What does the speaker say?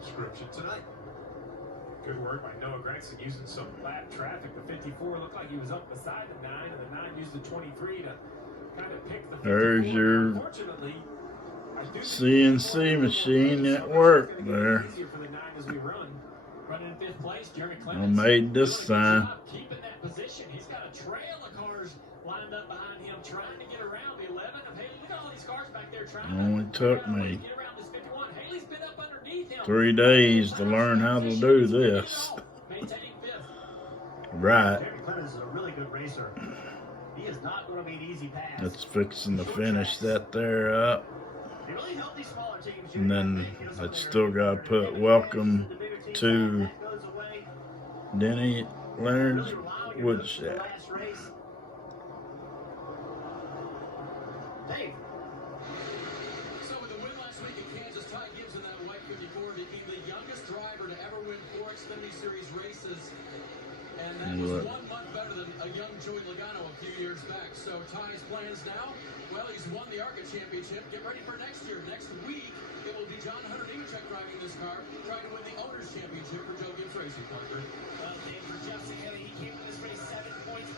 subscription tonight. Good work by Noah Gregson using some lap traffic. The 54 looked like he was up beside the 9, and the 9 used the 23 to kind of pick the 54. There's your CNC machine at work there. I made this sign. Keeping that position. He's got a trail of cars lined up behind him trying to get around the 11 of Haley. Look at all these cars back there trying Only took me get around this 51. Haley's been up underneath him. 3 days to learn how to do this. Maintaining fifth. Right. Jeremy Clemens is a really good racer. He is not going to be an easy pass. It's fixing to finish that there up. It really helped these smaller teams. And then it's still got to put welcome to Denny Leonard's Woodshed. Dave. So with the win last week in Kansas, Ty Gibbs in that white 54 became the youngest driver to ever win 4 Xfinity Series races. And that was 1 month better than a young Joey Logano a few years back. So Ty's plans now, well, he's won the ARCA Championship. Get ready for next year. Next week, it will be John Hunter Nemechek driving this car, trying to win the Owners' Championship for Joe Gibbs Racing, Parker. Well, Dave, for Justin Haley, he came to this race 7 points